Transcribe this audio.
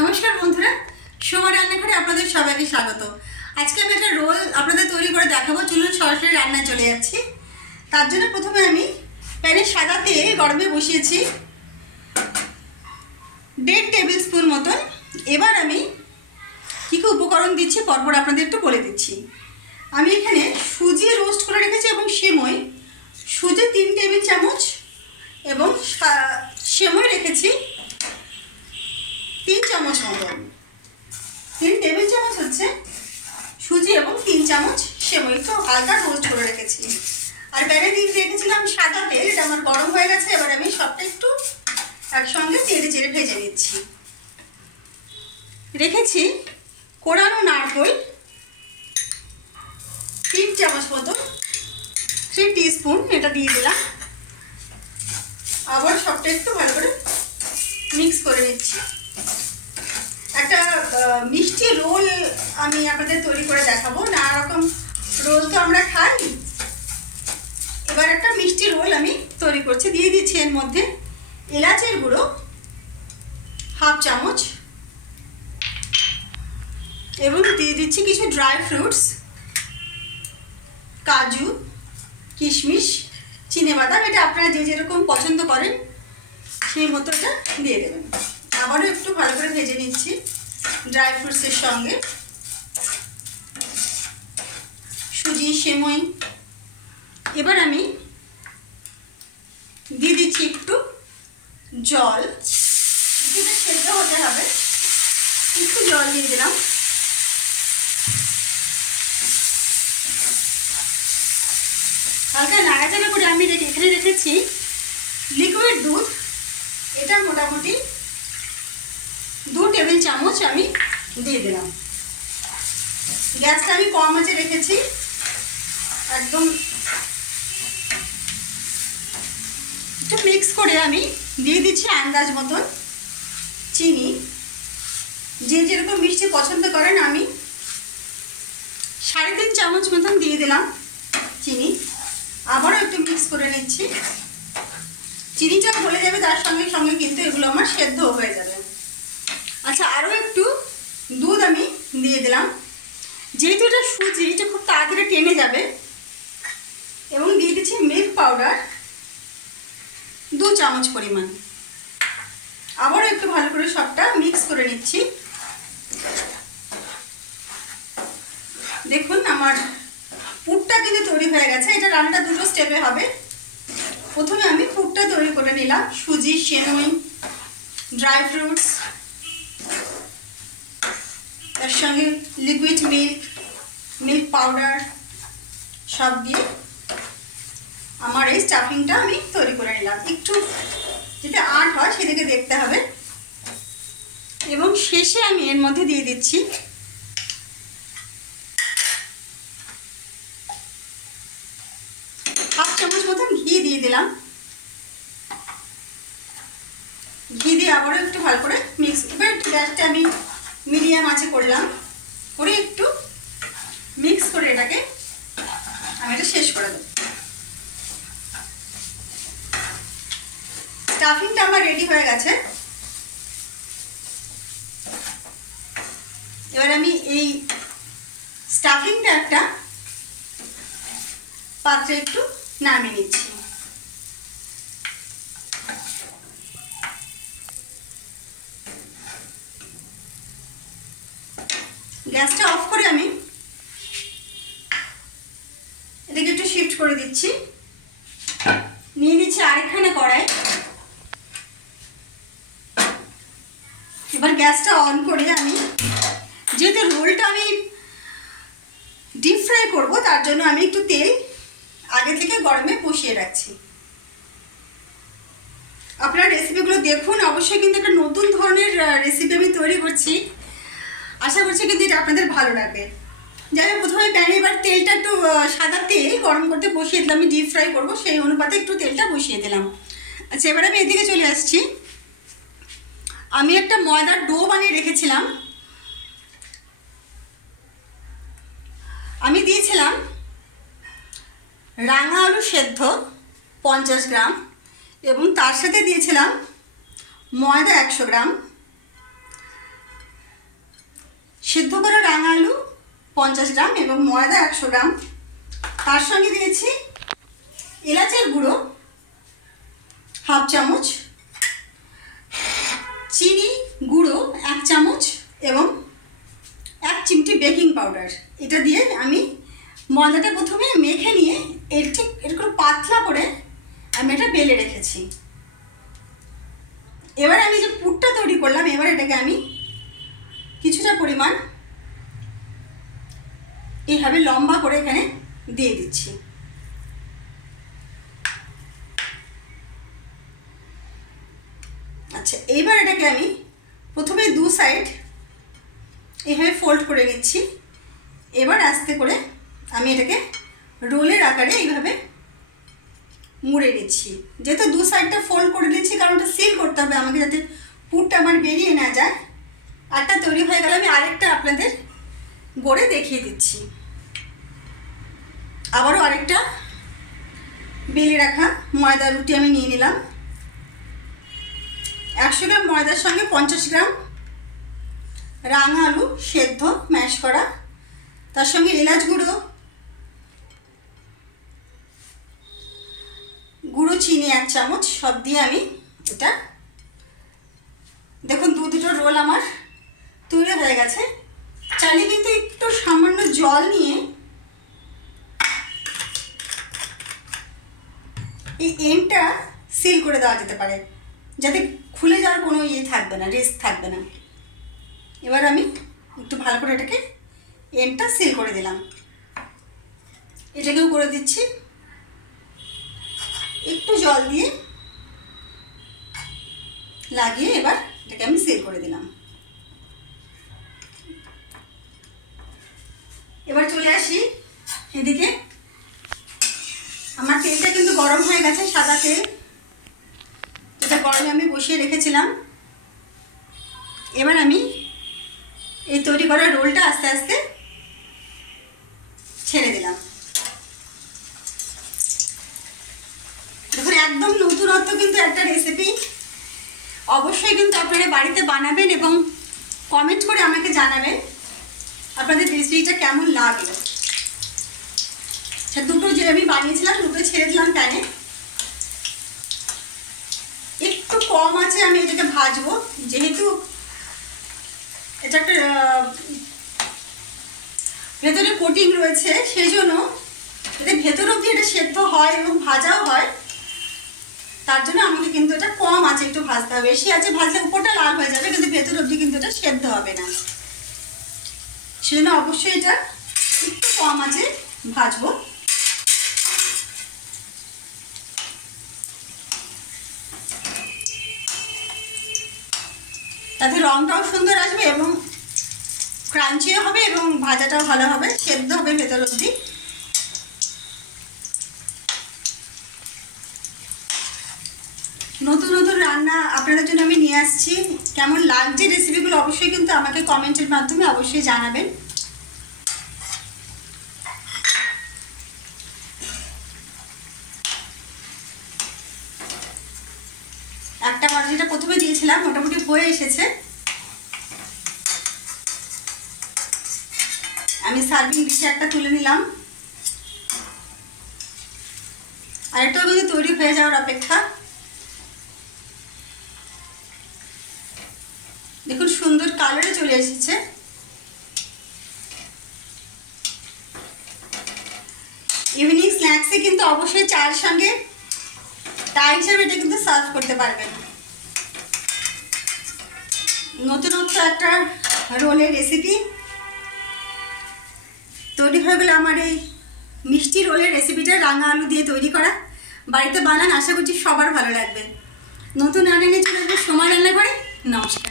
নমস্কার বন্ধুরা, সোমা রান্নাঘরে আপনাদের সবাইকে স্বাগত। আজকে আমি একটা রোল আপনাদের তৈরি করে দেখাবো। চলুন সরাসরি রান্নায় চলে যাচ্ছি। তার জন্য প্রথমে আমি প্যানে সাদা তেল গরমে বসিয়েছি 1.5 টেবিল স্পুন মতন। এবার আমি কী কী উপকরণ দিচ্ছি পরপর আপনাদের একটু বলে দিচ্ছি। আমি এখানে সুজি রোস্ট করে রেখেছি এবং সেমই, সুজি 3 টেবিল চামচ এবং সেমই রেখেছি 3 চামচ মতন। 3 টেবিল চামচ হচ্ছে সুজি এবং 3 চামচ সেমই, একটু হালকা রোস্ট করে রেখেছি। আর প্যানে দিয়ে রেখেছিলাম সাদা তেল, এটা আমার গরম হয়ে গেছে। এবার আমি সবটা একটু একসঙ্গে চেড়ে চেড়ে ভেজে নিচ্ছি। রেখেছি কোরানো নারকেল 3 চামচ মতন, 3 টিস্পুন, এটা দিয়ে দিলাম। আবার সবটা একটু ভালো করে মিক্স করে নিচ্ছি। একটা মিষ্টি রোল আমি আপনাদের তৈরি করে দেখাবো। নানা রকম রোল তো আমরা খাই, এবার একটা মিষ্টি রোল আমি তৈরি করছি। দিয়ে দিচ্ছি এর মধ্যে এলাচের গুঁড়ো 1/2 চামচ এবং দিয়ে দিচ্ছি কিছু ড্রাই ফ্রুটস, কাজু, কিশমিশ, চিনেবাদাম। এটা আপনারা যে যেরকম পছন্দ করেন সেই মতো এটা দিয়ে দেবেন। আবারও একটু ভালো করে ভেজে নিচ্ছি ড্রাই ফ্রুটসের সঙ্গে সুজি, সেমই। এবার আমি দিয়ে দিচ্ছি একটু জল, এটা সেদ্ধ হতে হবে। একটু জল দিয়ে দিলাম। হালকা নাড়াচাড়া করে আমি এখানে রেখেছি লিকুইড দুধ, এটা মোটামুটি 2 টেবিল চামচ আমি দিয়ে দিলাম। গ্যাসটা আমি কম আঁচে রেখেছি একদম। একটু মিক্স করে আমি দিয়ে দিচ্ছি আন্দাজ মতন চিনি, যে যেরকম মিষ্টি পছন্দ করেন। আমি 3.5 চামচ মতন দিয়ে দিলাম চিনি। আবারও একটু মিক্স করে নিচ্ছি। চিনিটা গলে যাবে, তার সঙ্গে সঙ্গে কিন্তু এগুলো আমার সেদ্ধ হয়ে যাবে। আচ্ছা, আরও একটু দুধ আমি দিয়ে দিলাম। যেহেতু এটা সুজি, এটা খুব তাড়াতাড়ি টেনে যাবে। এবং দিয়ে দিচ্ছি মিল্ক পাউডার 2 চামচ পরিমাণ। আবারও একটু ভালো করে সবটা মিক্স করে নিচ্ছি। দেখুন আমার পুরটা কিন্তু তৈরি হয়ে গেছে। এটা রান্নাটা দুটো স্টেপে হবে। প্রথমে আমি পুরটা তৈরি করে নিলাম। সুজি, সেমই, ড্রাই ফ্রুটস, এর সঙ্গে লিকুইড মিল্ক পাউডার সব দিয়ে আমার এই স্টাফিংটা আমি তৈরি করে নিলাম। একটু যাতে আট হয় সেদিকে দেখতে হবে। এবং শেষে আমি এর মধ্যে দিয়ে দিচ্ছি হাফ চামচ মতন ঘি দিয়ে দিলাম। ঘি দিয়ে আবারও একটু ভালো করে মিক্স। এবার একটু গ্যাসটা আমি মিডিয়াম আঁচে করলাম, করে একটু মিক্স করে এটাকে আমি এটা শেষ করে দেব। স্টাফিংটা আমার রেডি হয়ে গেছে। এবার আমি এই স্টাফিংটা একটা পাত্রে একটু নামিয়ে নিচ্ছি। গ্যাসটা অফ করে আমি এটাকে একটু শিফট করে দিচ্ছি। নিয়ে নিচ্ছি আরেকখানা কড়াই। এবার গ্যাসটা অন করে আমি, যেহেতু রোলটা আমি ডিপ ফ্রাই করবো, তার জন্য আমি একটু তেল আগে থেকে গরমে বসিয়ে রাখছি। আপনারা রেসিপিগুলো দেখুন। অবশ্যই কিন্তু একটা নতুন ধরনের রেসিপি আমি তৈরি করছি। আশা করছি কিন্তু এটা আপনাদের ভালো লাগবে। যাই হোক, প্রথমে প্যানে এবার তেলটা একটু সাদা তেল গরম করতে বসিয়ে দিলাম। আমি ডিপ ফ্রাই করবো সেই অনুপাতে একটু তেলটা বসিয়ে দিলাম। আচ্ছা, এবার আমি এদিকে চলে আসছি। আমি একটা ময়দার ডো বানিয়ে রেখেছিলাম। আমি দিয়েছিলাম রাঙা আলু সেদ্ধ 50 গ্রাম এবং তার সাথে দিয়েছিলাম ময়দা 100 গ্রাম, সেদ্ধ করা রাঙা আলু 50 গ্রাম এবং ময়দা 100 গ্রাম। তার সঙ্গে দিয়েছি এলাচের গুঁড়ো হাফ চামচ, চিনি গুঁড়ো 1 চামচ এবং 1 চিমটি বেকিং পাউডার। এটা দিয়ে আমি ময়দাটা প্রথমে মেখে নিয়ে এরকম পাতলা করে আমি এটা বেলে রেখেছি। এবার আমি যে পুরটা তৈরি করলাম, এবার এটাকে আমি কিছুটা পরিমাণ এইভাবে লম্বা করে এখানে দিয়ে দিচ্ছি। আচ্ছা, এইবার এটাকে আমি প্রথমে 2 সাইড এইভাবে ফোল্ড করে নিচ্ছি। এবার আস্তে করে আমি এটাকে রোলের আকারে এইভাবে মুড়ে নিচ্ছি। যেহেতু 2 সাইডটা ফোল্ড করে দিচ্ছি, কারণ ওটা সিল করতে হবে আমাকে, যাতে পুরটা আমার বেরিয়ে না যায়। একটা তৈরি হয়ে গেলে আমি আরেকটা আপনাদের গড়ে দেখিয়ে দিচ্ছি। আবারও আরেকটা বেলে রাখা ময়দা রুটি আমি নিয়ে নিলাম। 100 গ্রাম ময়দার সঙ্গে 50 গ্রাম রাঙা আলু সেদ্ধ ম্যাশ করা, তার সঙ্গে এলাচ গুঁড়ো চিনি 1 চামচ, সব দিয়ে আমি এটা দেখুন দুটো রোল আমার তৈরি হয়ে গেছে। চাইলে কিন্তু একটু সামান্য জল নিয়ে এই এন্ডটা সিল করে দেওয়া যেতে পারে, যাতে খুলে যাওয়ার কোনো থাকবে না, রিস্ক থাকবে না। এবার আমি একটু ভালো করে এটাকে এন্ডটা সিল করে দিলাম। এটাকেও করে দিচ্ছি একটু জল দিয়ে লাগিয়ে। এবার এটাকে আমি সিল করে দিলাম। এবার চলে আসি এদিকে। আমার তেলটা কিন্তু গরম হয়ে গেছে, সাদা তেল, এটা গরমে আমি বসিয়ে রেখেছিলাম। এবার আমি এই তৈরি করা রোলটা আস্তে আস্তে ছেড়ে দিলাম। দেখুন একদম নতুনত্ব কিন্তু একটা রেসিপি। অবশ্যই কিন্তু আপনারা বাড়িতে বানাবেন এবং কমেন্ট করে আমাকে জানাবেন আপনাদের রেসিপিটা কেমন লাগলো। দুটো যে আমি বানিয়েছিলাম দুটো ছেড়ে দিলাম প্যানে। একটু কম আছে আমি এটাকে ভাজবো, যেহেতু এটা একটা ভেতরে কোটিং রয়েছে, সেই জন্য যদি ভেতর অবধি এটা সেদ্ধ হয় এবং ভাজাও হয়, তার জন্য আমাকে কিন্তু এটা কম আছে একটু ভাজতে হবে। বেশি আছে ভাজলে উপরটা লাল হয়ে যাবে, কিন্তু ভেতর অবধি কিন্তু এটা সেদ্ধ হবে না। সেজন্য অবশ্যই এটা একটু কম আছে ভাজবো। তাতে রংটাও সুন্দর আসবে এবং ক্রাঞ্চিও হবে এবং ভাজাটাও ভালো হবে, সেদ্ধ হবে ভেতর অবধি। নতুন নতুন রান্না আপনাদের জন্য আমি নিয়ে আসছি। কেমন লাগছে রেসিপিগুলো অবশ্যই কিন্তু আমাকে কমেন্টের মাধ্যমে অবশ্যই জানাবেন। একটা অর্ডার যেটা প্রথমে দিয়েছিলাম মোটামুটি হয়ে এসেছে। আমি সার্ভিং ডিশে একটা তুলে নিলাম, আরেকটা কিন্তু তৈরি হয়ে যাওয়ার অপেক্ষা। দেখুন সুন্দর কালারে চলে এসেছে। ইভিনিং স্ন্যাক্সে কিন্তু অবশ্যই চায়ের সঙ্গে চা হিসাবে এটা কিন্তু সার্ভ করতে পারবেন। নতুনত্ব একটা রোলের রেসিপি তৈরি হয়ে গেলে আমার এই মিষ্টি রোলের রেসিপিটা রাঙা আলু দিয়ে তৈরি করা। বাড়িতে বানান, আশা করছি সবার ভালো লাগবে। নতুন রান্না নিয়ে চলে আসবে সময় রান্না করে। নমস্কার।